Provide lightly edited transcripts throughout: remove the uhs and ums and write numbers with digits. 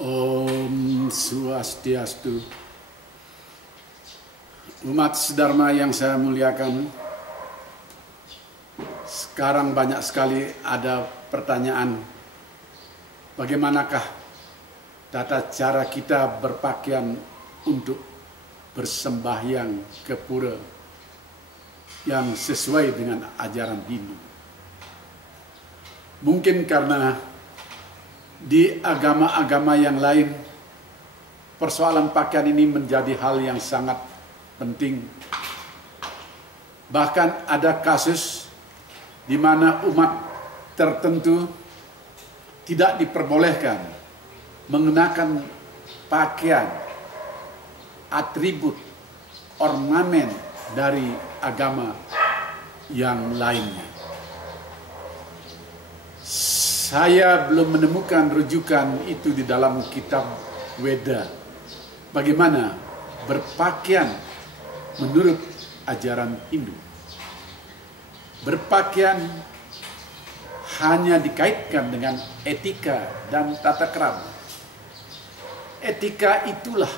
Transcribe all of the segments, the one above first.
Om Swastiastu. Umat sedharma yang saya muliakan, sekarang banyak sekali ada pertanyaan, bagaimanakah tata cara kita berpakaian untuk bersembahyang ke pura yang sesuai dengan ajaran Hindu. Mungkin karena di agama-agama yang lain persoalan pakaian ini menjadi hal yang sangat penting. Bahkan ada kasus di mana umat tertentu tidak diperbolehkan mengenakan pakaian, atribut, ornamen dari agama yang lainnya. Saya belum menemukan rujukan itu di dalam kitab Weda. Bagaimana berpakaian menurut ajaran Hindu. Berpakaian hanya dikaitkan dengan etika dan tata krama. Etika itulah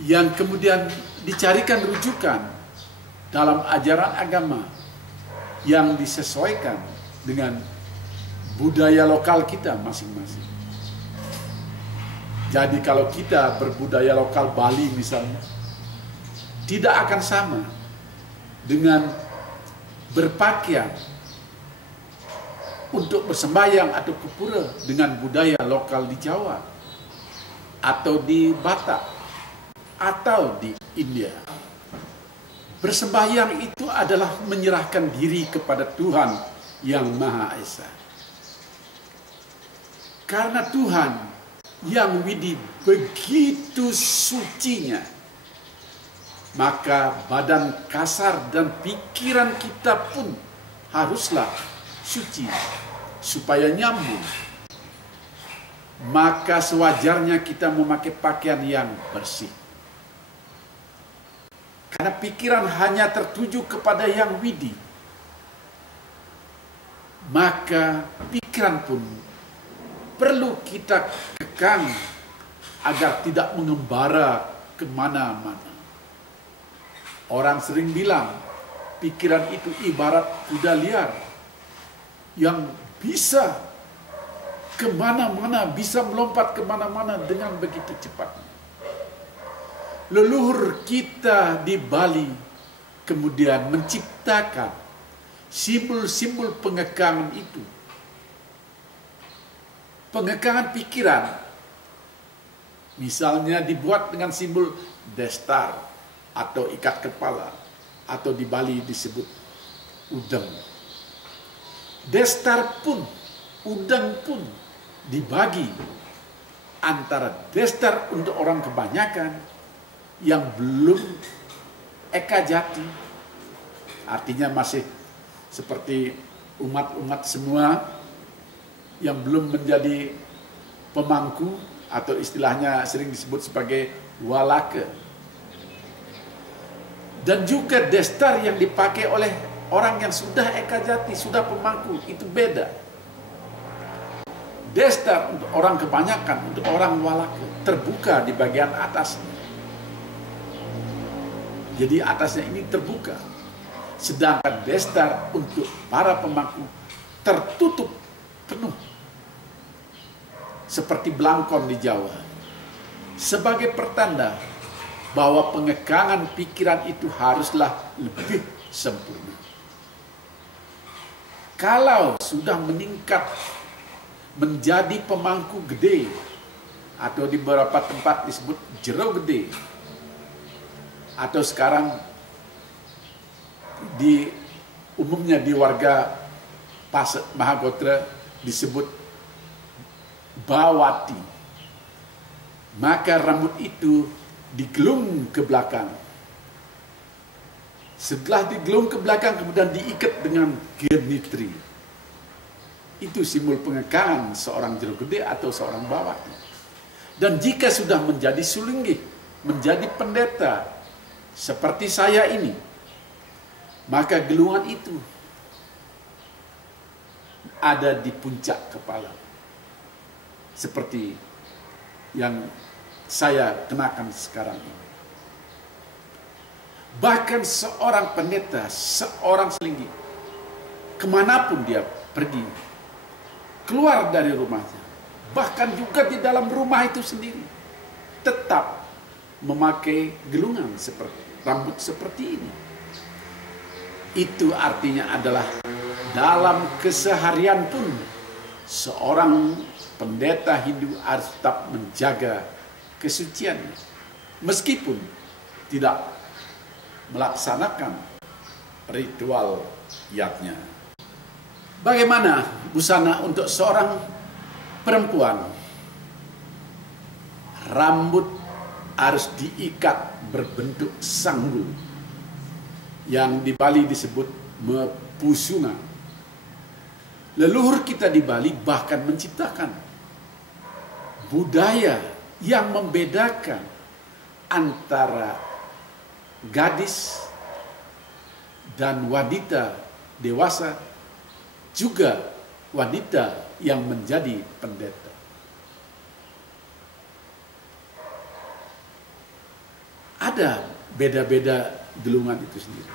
yang kemudian dicarikan rujukan dalam ajaran agama yang disesuaikan dengan budaya lokal kita masing-masing. Jadi kalau kita berbudaya lokal Bali misalnya, tidak akan sama dengan berpakaian untuk bersembahyang atau ke pura dengan budaya lokal di Jawa atau di Batak atau di India. Bersembahyang itu adalah menyerahkan diri kepada Tuhan yang Maha Esa. Karena Tuhan yang widi begitu sucinya, maka badan kasar dan pikiran kita pun haruslah suci supaya nyambung. Maka sewajarnya kita memakai pakaian yang bersih. Karena pikiran hanya tertuju kepada yang widi, maka pikiran pun perlu kita kekang agar tidak mengembara kemana-mana. Orang sering bilang pikiran itu ibarat kuda liar yang bisa kemana-mana, bisa melompat kemana-mana dengan begitu cepat. Leluhur kita di Bali kemudian menciptakan simbol-simbol pengekangan itu. Pengekangan pikiran misalnya dibuat dengan simbol destar atau ikat kepala, atau di Bali disebut udang. Destar pun, udang pun dibagi antara destar untuk orang kebanyakan yang belum eka jati, artinya masih seperti umat-umat semua yang belum menjadi pemangku atau istilahnya sering disebut sebagai walaka. Dan juga destar yang dipakai oleh orang yang sudah eka jati, sudah pemangku, itu beda. Destar untuk orang kebanyakan, untuk orang walaka, terbuka di bagian atas. Jadi atasnya ini terbuka. Sedangkan destar untuk para pemangku tertutup penuh. Seperti belangkon di Jawa. Sebagai pertanda bahwa pengekangan pikiran itu haruslah lebih sempurna. Kalau sudah meningkat menjadi pemangku gede, atau di beberapa tempat disebut jero gede, atau sekarang umumnya di warga Pasek Mahagotra disebut bawati, maka rambut itu digelung ke belakang. Setelah digelung ke belakang kemudian diikat dengan genitri. Itu simbol pengekangan seorang jero gede atau seorang bawati. Dan jika sudah menjadi sulinggih, menjadi pendeta seperti saya ini, maka gelungan itu ada di puncak kepala. Seperti yang saya kenakan sekarang ini. Bahkan seorang pendeta, seorang selinggi, kemanapun dia pergi, keluar dari rumahnya, bahkan juga di dalam rumah itu sendiri, tetap memakai gelungan rambut seperti ini. Itu artinya adalah dalam keseharian pun seorang pendeta Hindu harus tetap menjaga kesuciannya, meskipun tidak melaksanakan ritual yatnya. Bagaimana busana untuk seorang perempuan? Rambut harus diikat berbentuk sanggul, yang di Bali disebut mepusungan. Leluhur kita di Bali bahkan menciptakan budaya yang membedakan antara gadis dan wanita dewasa, juga wanita yang menjadi pendeta. Ada beda-beda gelungan itu sendiri.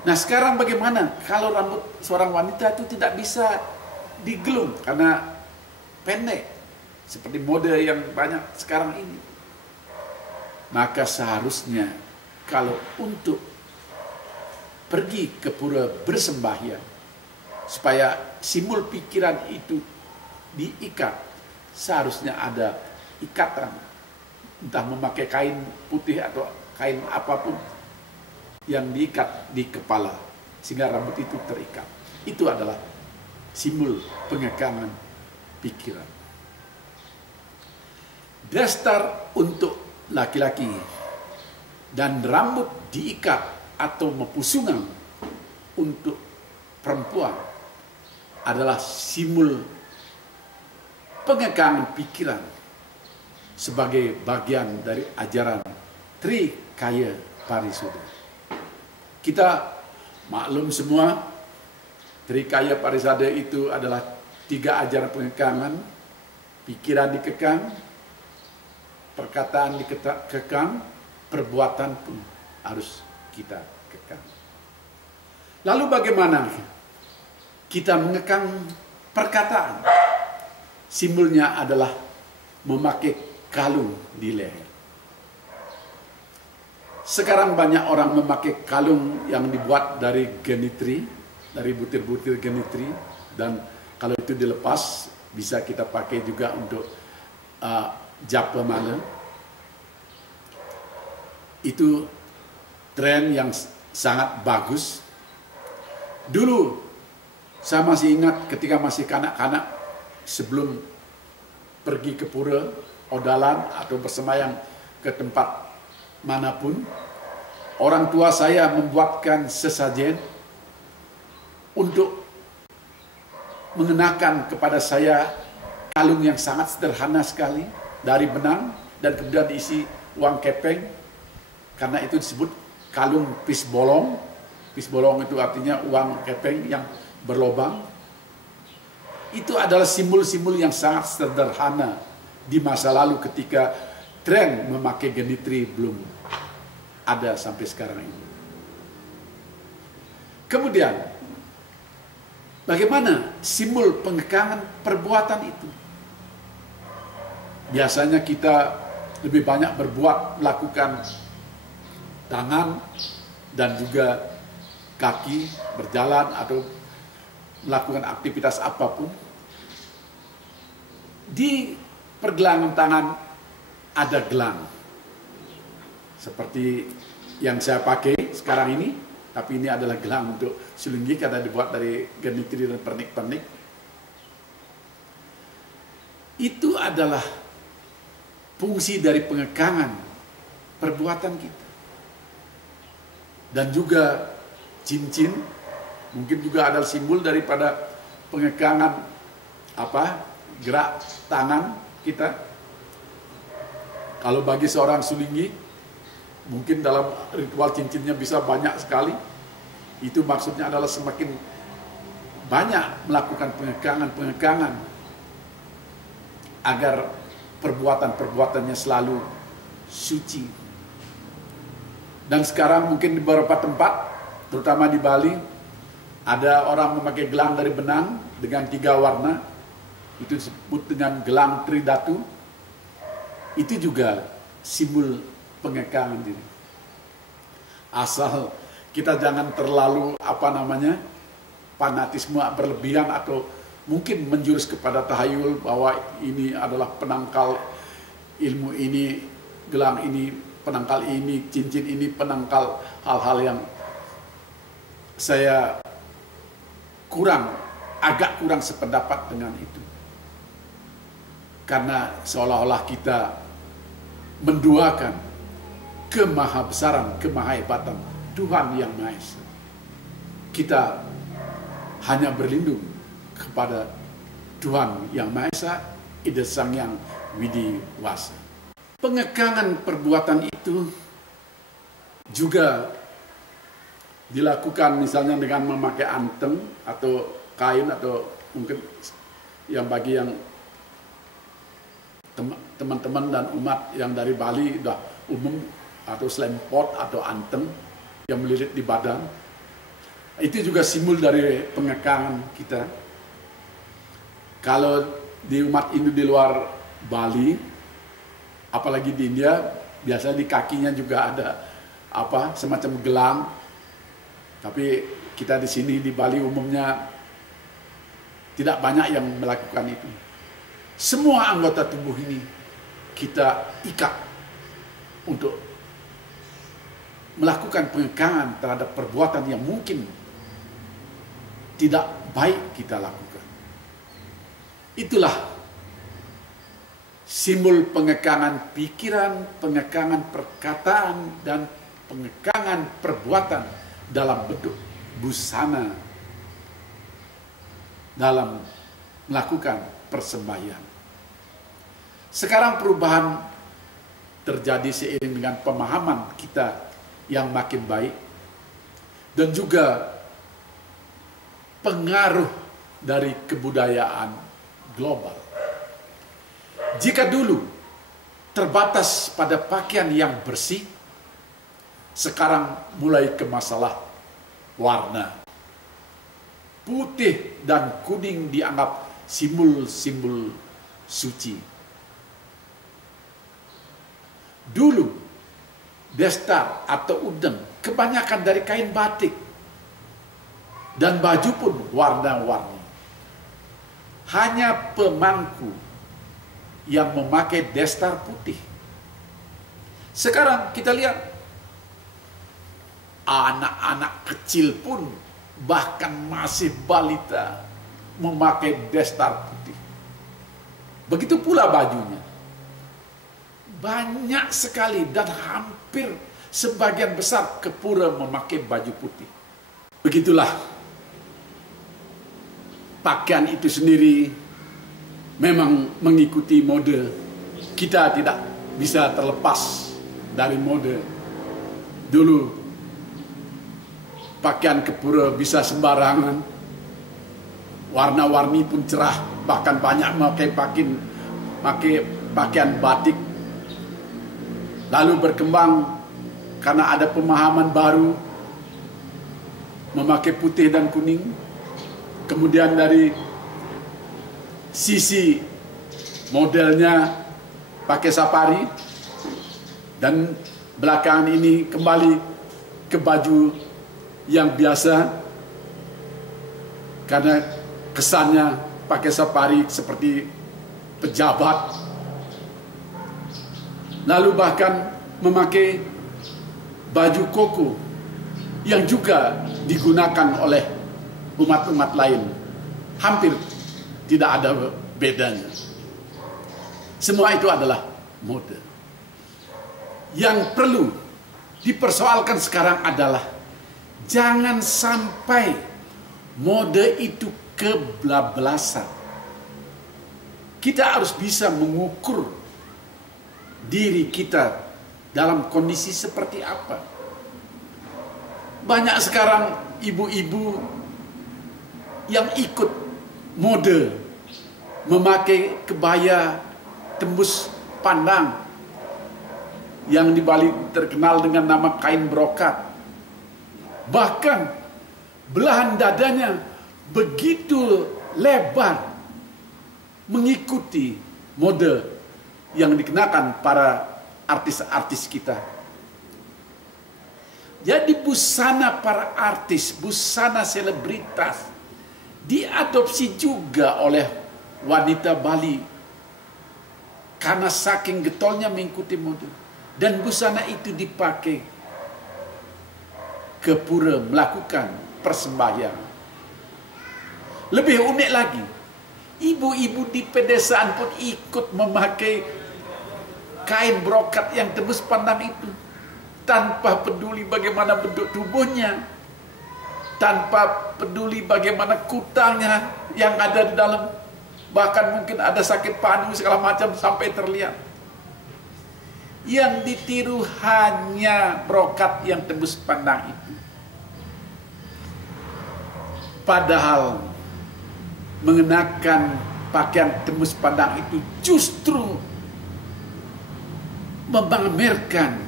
Nah, sekarang bagaimana kalau rambut seorang wanita itu tidak bisa digelung karena pendek, seperti mode yang banyak sekarang ini? Maka seharusnya kalau untuk pergi ke pura bersembahyang, supaya simbol pikiran itu diikat, seharusnya ada ikatan, entah memakai kain putih atau kain apapun yang diikat di kepala sehingga rambut itu terikat. Itu adalah simbol pengekangan pikiran. Dasar untuk laki-laki dan rambut diikat atau mepusungan untuk perempuan adalah simbol pengekangan pikiran sebagai bagian dari ajaran Trikaya Parisuda. Kita maklum semua, Trikaya Parisuda itu adalah 3 ajaran pengekangan: pikiran dikekang, perkataan dikekang, perbuatan pun harus kita kekang. Lalu bagaimana kita mengekang perkataan? Simbolnya adalah memakai kalung di leher. Sekarang banyak orang memakai kalung yang dibuat dari genitri, dari butir-butir genitri, dan kalau itu dilepas bisa kita pakai juga untuk japa mala. Itu tren yang sangat bagus. Dulu saya masih ingat ketika masih kanak-kanak, sebelum pergi ke pura, odalan atau bersemayam ke tempat manapun, orang tua saya membuatkan sesajen untuk mengenakan kepada saya kalung yang sangat sederhana sekali dari benang dan kemudian diisi uang kepeng, karena itu disebut kalung pisbolong. Pisbolong itu artinya uang kepeng yang berlobang. Itu adalah simbol-simbol yang sangat sederhana di masa lalu ketika tren memakai genitri belum ada sampai sekarang ini. Kemudian, bagaimana simbol pengekangan perbuatan itu? Biasanya kita lebih banyak melakukan tangan dan juga kaki, berjalan atau melakukan aktivitas apapun. Di pergelangan tangan ada gelang, seperti yang saya pakai sekarang ini, tapi ini adalah gelang untuk sulinggi karena dibuat dari genitri dan pernik-pernik. Itu adalah fungsi dari pengekangan perbuatan kita. Dan juga cincin mungkin juga adalah simbol daripada pengekangan gerak tangan kita. Kalau bagi seorang sulinggi, mungkin dalam ritual cincinnya bisa banyak sekali. Itu maksudnya adalah semakin banyak melakukan pengekangan-pengekangan agar perbuatan-perbuatannya selalu suci. Dan sekarang mungkin di beberapa tempat, terutama di Bali, ada orang memakai gelang dari benang dengan 3 warna. Itu disebut dengan gelang tridatu. Itu juga simbol pengekangan diri. Asal kita jangan terlalu fanatisme berlebihan atau mungkin menjurus kepada tahayul bahwa ini adalah penangkal ilmu ini, gelang ini penangkal ini, cincin ini penangkal hal-hal yang saya agak kurang sependapat dengan itu. Karena seolah-olah kita menduakan kemahabesaran, kemahahebatan Tuhan yang Maha Esa. Kita hanya berlindung kepada Tuhan yang Maha Esa, Ida Sang Hyang Widi Wasa. Pengekangan perbuatan itu juga dilakukan misalnya dengan memakai anteng atau kain, atau mungkin yang bagi yang teman-teman dan umat yang dari Bali udah umum, atau selempot atau anteng yang melilit di badan. Itu juga simbol dari pengekangan kita. Kalau di umat Hindu di luar Bali, apalagi di India, biasanya di kakinya juga ada semacam gelang. Tapi kita di sini di Bali umumnya tidak banyak yang melakukan itu. Semua anggota tubuh ini kita ikat untuk melakukan pengekangan terhadap perbuatan yang mungkin tidak baik kita lakukan. Itulah simbol pengekangan pikiran, pengekangan perkataan, dan pengekangan perbuatan dalam bentuk busana dalam melakukan persembahyaan. Sekarang perubahan terjadi seiring dengan pemahaman kita yang makin baik, dan juga pengaruh dari kebudayaan global. Jika dulu terbatas pada pakaian yang bersih, sekarang mulai ke masalah warna. Putih dan kuning dianggap simbol-simbol suci. Dulu destar atau udeng kebanyakan dari kain batik, dan baju pun warna-warni. Hanya pemangku yang memakai destar putih. Sekarang kita lihat anak-anak kecil pun, bahkan masih balita, memakai destar putih. Begitu pula bajunya. Banyak sekali dan hampir sebagian besar kepura memakai baju putih. Begitulah pakaian itu sendiri memang mengikuti mode. Kita tidak bisa terlepas dari mode. Dulu pakaian kepura bisa sembarangan, warna-warni pun cerah, bahkan banyak memakai pakaian batik. Lalu berkembang karena ada pemahaman baru memakai putih dan kuning. Kemudian dari sisi modelnya pakai safari, dan belakangan ini kembali ke baju yang biasa karena kesannya pakai safari seperti pejabat. Lalu bahkan memakai baju koko yang juga digunakan oleh umat-umat lain. Hampir tidak ada bedanya. Semua itu adalah mode. Yang perlu dipersoalkan sekarang adalah jangan sampai mode itu kebablasan. Kita harus bisa mengukur diri kita dalam kondisi seperti apa. Banyak sekarang ibu-ibu yang ikut mode, memakai kebaya tembus pandang yang di Bali terkenal dengan nama kain brokat. Bahkan belahan dadanya begitu lebar mengikuti mode yang dikenakan para artis-artis kita. Jadi busana para artis, busana selebritas diadopsi juga oleh wanita Bali karena saking getolnya mengikuti mode. Dan busana itu dipakai ke pura melakukan persembahyang. Lebih unik lagi, ibu-ibu di pedesaan pun ikut memakai kain brokat yang tembus pandang itu, tanpa peduli bagaimana bentuk tubuhnya, tanpa peduli bagaimana kutangnya yang ada di dalam. Bahkan mungkin ada sakit panu segala macam sampai terlihat. Yang ditiru hanya brokat yang tembus pandang itu. Padahal mengenakan pakaian tembus pandang itu justru memamerkan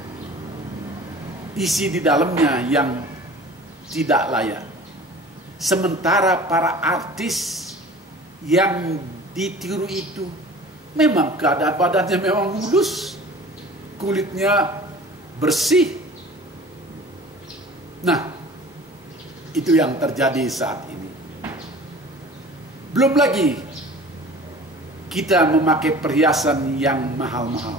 isi di dalamnya yang tidak layak. Sementara para artis yang ditiru itu memang keadaan badannya memang mulus, kulitnya bersih. Nah, itu yang terjadi saat ini. Belum lagi kita memakai perhiasan yang mahal-mahal.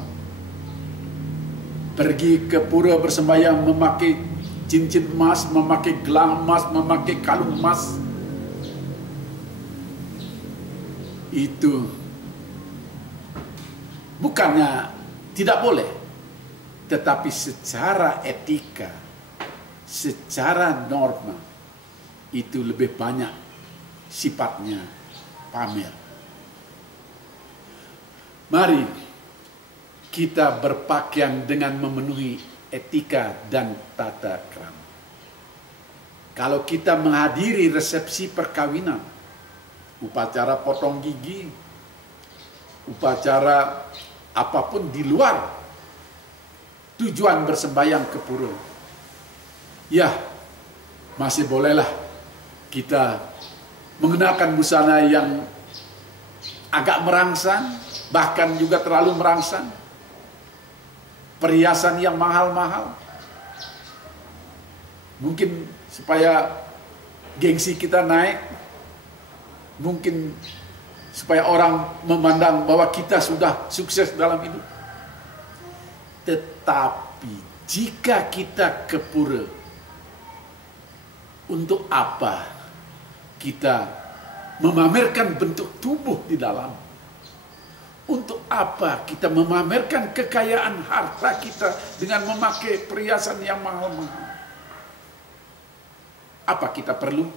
Pergi ke pura bersembahyang memakai cincin emas, memakai gelang emas, memakai kalung emas. Itu bukannya tidak boleh, tetapi secara etika, secara norma, itu lebih banyak sifatnya pamer. Mari kita berpakaian dengan memenuhi etika dan tata krama. Kalau kita menghadiri resepsi perkawinan, upacara potong gigi, upacara apapun di luar tujuan bersembahyang ke pura, ya masih bolehlah kita mengenakan busana yang agak merangsang, bahkan juga terlalu merangsang, perhiasan yang mahal-mahal, mungkin supaya gengsi kita naik, mungkin supaya orang memandang bahwa kita sudah sukses dalam hidup. Tetapi jika kita ke pura, untuk apa kita memamerkan bentuk tubuh di dalam? Untuk apa kita memamerkan kekayaan harta kita dengan memakai perhiasan yang mahal-mahal? Apa kita perlu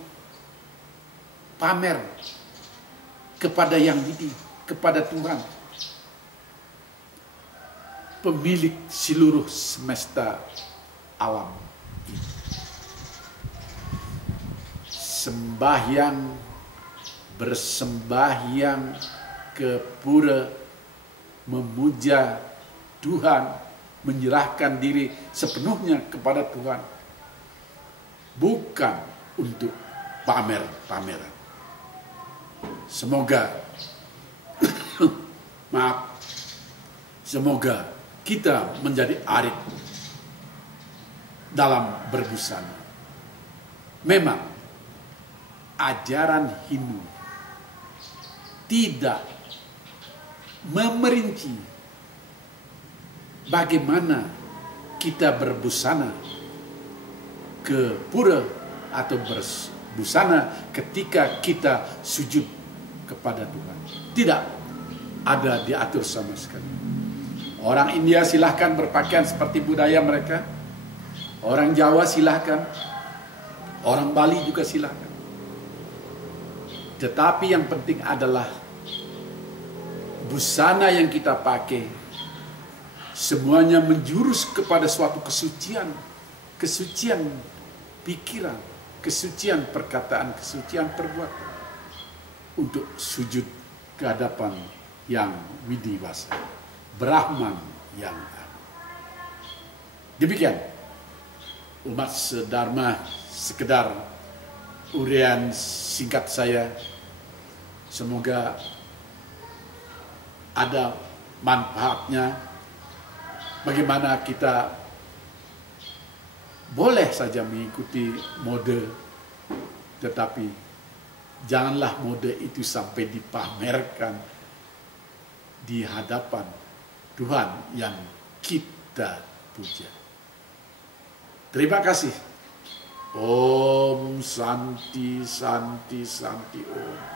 pamer kepada yang ini, kepada Tuhan, pemilik seluruh semesta alam ini? Bersembahyang ke pura, memuja Tuhan, menyerahkan diri sepenuhnya kepada Tuhan, bukan untuk pamer-pameran. Semoga semoga kita menjadi arif dalam berbusana. Memang ajaran Hindu tidak memerinci bagaimana kita berbusana ke pura atau berbusana ketika kita sujud kepada Tuhan. Tidak ada diatur sama sekali. Orang India silahkan berpakaian seperti budaya mereka, orang Jawa silahkan, orang Bali juga silahkan. Tetapi yang penting adalah busana yang kita pakai semuanya menjurus kepada suatu kesucian, kesucian pikiran, kesucian perkataan, kesucian perbuatan, untuk sujud ke hadapan yang widiwasa. Brahman yang ada. Demikian umat sedharma, sekedar uraian singkat saya. Semoga ada manfaatnya. Bagaimana kita boleh saja mengikuti mode, tetapi janganlah mode itu sampai dipamerkan di hadapan Tuhan yang kita puja. Terima kasih. Om Santi Santi Santi Om.